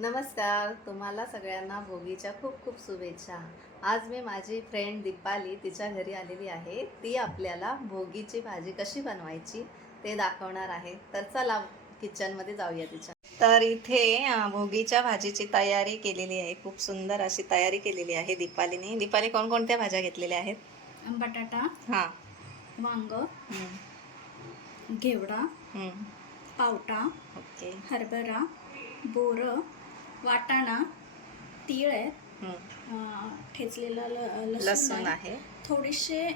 नमस्कार तुम्हाला सगळ्यांना भोगीच्या खूप खूप शुभेच्छा. आज मी माझी फ्रेंड दीपाली तिच्या घरी आलेली आहे. ती आपल्याला भोगीची भाजी कशी बनवायची ते दाखवणार आहे. तर चला किचनमध्ये जाऊया तिच्या. तर इथे भोगीच्या भाजीची तयारी केलेली आहे. खूप सुंदर अशी तयारी केलेली आहे दीपालीने. दीपाली कोणकोणत्या भाज्या घेतलेल्या आहेत? बटाटा हां. वांग घेवडा. पावटा ओके. हरभरा बोरं वाटाणा तीळ आहे. हं. ठेचलेलं लसूण आहे. थोडेसे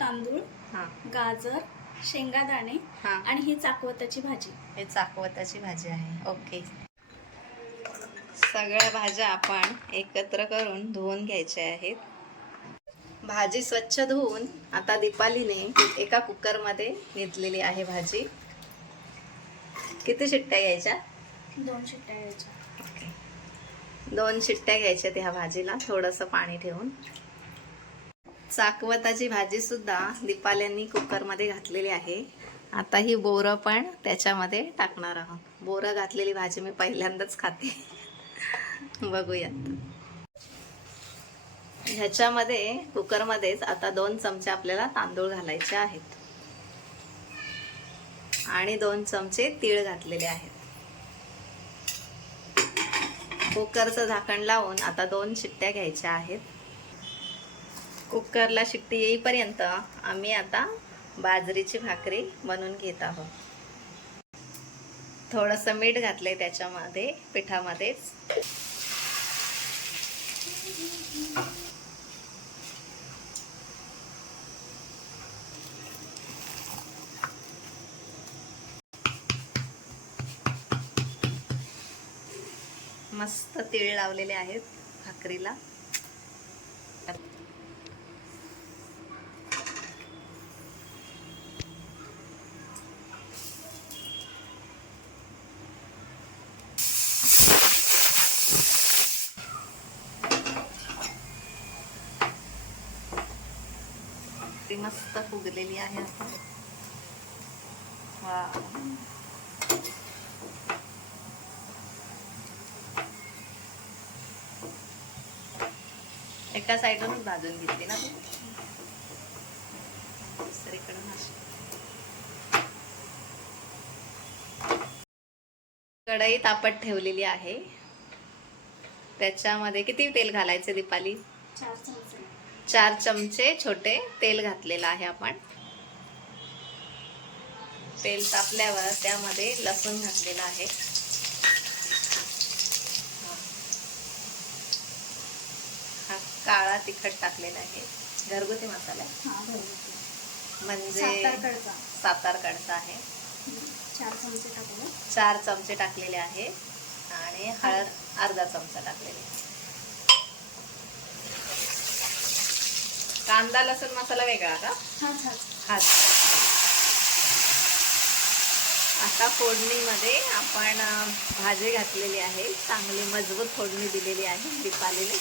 तांदूळ हां. गाजर शेंगादाणे हां. आणि ही चाकवताची भाजी. हे चाकवताची भाजी आहे. ओके. सगळ्या भाज्या आपण एकत्र करून धुवून घ्यायच्या आहेत. भाजी स्वच्छ धुवून आता दीपालीने एका कुकरमध्ये घेतलेली आहे भाजी. किती शिट्ट्या घ्यायच्या? दोन शिट्ट्या घ्यायच्या. दोन शिट्ट्या घ्यायच्यात ह्या भाजीला थोडंसं पाणी ठेवून. चाकवताची भाजी सुद्धा दीपाल्यांनी कुकरमध्ये घातलेली आहे. आता ही बोरं पण त्याच्यामध्ये टाकणार आहोत. बोरं घातलेली भाजी मी पहिल्यांदाच खाते. बघूयात. ह्याच्यामध्ये कुकरमध्येच आता दोन चमचे आपल्याला तांदूळ घालायचे आहेत. आणि दोन चमचे तीळ घातलेले आहेत. कुकरचं झाकण लावून आता दोन शिट्ट्या घ्यायच्या आहेत. कुकरला शिट्टी येईपर्यंत आम्ही आता बाजरीची भाकरी बनवून घेत आहोत. थोडंसं मीठ घातलंय त्याच्यामध्ये पिठामध्येच. मस्त तीळ लावलेले आहेत भाकरीला. ती मस्त फुगलेली आहे आता. वा. एका साईडूनच भाजून घेतली ना तू. दुसरीकडून कढई तापत ठेवलेली आहे. त्याच्यामध्ये किती तेल घालायचे दीपाली? चार चमचे. चार चमचे छोटे तेल घातलेलं आहे आपण. तेल तापल्यावर त्यामध्ये लसूण घातलेला आहे हा काळा तिखट टाकलेला आहे. घरगुती मसाला आहे. हां घरगुती. म्हणजे सातारकडचा आहे. चार चमचे टाकले. चार चमचे टाकलेले आहे. आणि हळद अर्धा चमचा टाकलेले आहे. कांदा लसूण मसाला वेगळा का? हाच हाच आता फोडणीमध्ये आपण भाजी घातलेली आहे. चांगली मजबूत फोडणी दिलेली आहे. दीपालीने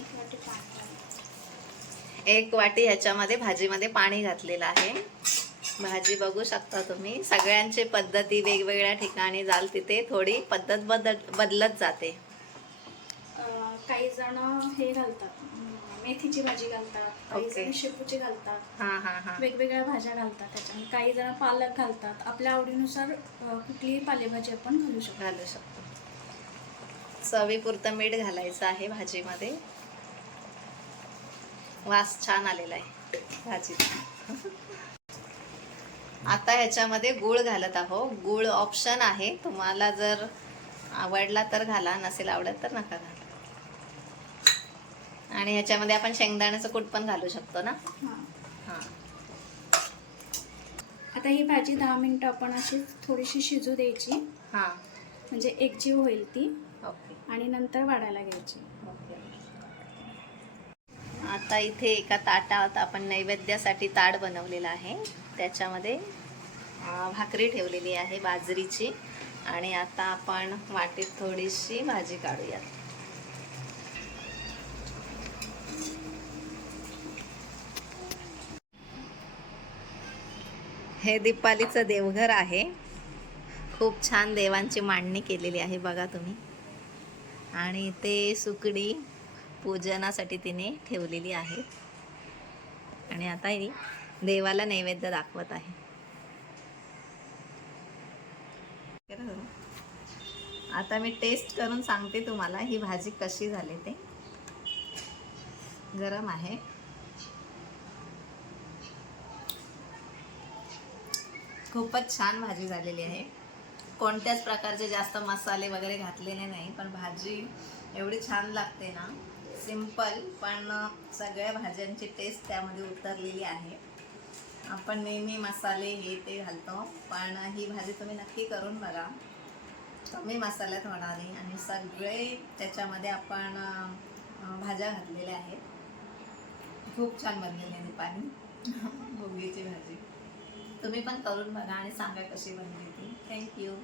एक वाटी पाणी टाकायचं. एक वाटी ह्याच्यामध्ये भाजीमध्ये पाणी घातलेलं आहे. भाजी बघू शकता तुम्ही. सगळ्यांची पद्धती वेगवेगळ्या ठिकाणी जाल तिथे. थोडी पद्धत बदल बदलत जाते. काही जण हे घालतात. मेथीची भाजी घालतात. काही. जण शेपूची घालतात. हां हां हां. वेगवेगळ्या भाज्या घालतात त्याच्यामध्ये. काही जण पालक घालतात. आपल्या आवडीनुसार कुठलीही पालेभाजी आपण घालू शकतो. घालू शकतो. चवीपुरतं मीठ घालायचं आहे भाजीमध्ये. वास छान आलेला आहे. भाजीचा आता ह्याच्यामध्ये गूळ घालत आहो गूळ ऑप्शन आहे. तुम्हाला जर आवडला तर घाला. नसेल आवडत तर नका घाला. आणि ह्याच्यामध्ये आपण शेंगदाण्याचं कूट पण घालू शकतो ना? हां. हां. आता ही भाजी दहा मिनिटं आपण अशी थोडीशी शिजू द्यायची. हां. म्हणजे एकजीव होईल ती. ओके. आणि नंतर वाढायला घ्यायची. ओके. आता इथे एका ताटात आपण नैवेद्यासाठी ताट बनवलेलं आहे. त्याच्यामध्ये भाकरी ठेवलेली आहे बाजरीची आणि आता आपण वाटीत थोडीशी भाजी काढूयात. हे दीपालीचं देवघर आहे. खूप छान देवांची मांडणी केलेली आहे बघा तुम्ही. आणि ते सुकडी पूजनासाठी तिने ठेवलेली आहे. आणि आता ही देवाला नैवेद्य दाखवत आहे. आता मी टेस्ट करून सांगते तुम्हाला ही भाजी कशी झाली ते. गरम आहे. खूपच छान भाजी झालेली आहे. कोणत्याच प्रकारचे जास्त मसाले वगैरे घातलेले नाही पण भाजी एवढी छान लागते ना. सिंपल पण सगळ्या भाज्यांची टेस्ट त्यामध्ये उतरलेली आहे. आपण नेहमी मसाले हे ते घालतो पण ही भाजी तुम्ही नक्की करून बघा. कमी मसाल्यात होणारी आणि सगळे त्याच्यामध्ये आपण भाज्या घातलेल्या आहेत. खूप छान बनलेली आहे पाणी. भोगीची भाजी. तुम्ही पण करून बघा आणि सांगा कशी बनली ती. थँक्यू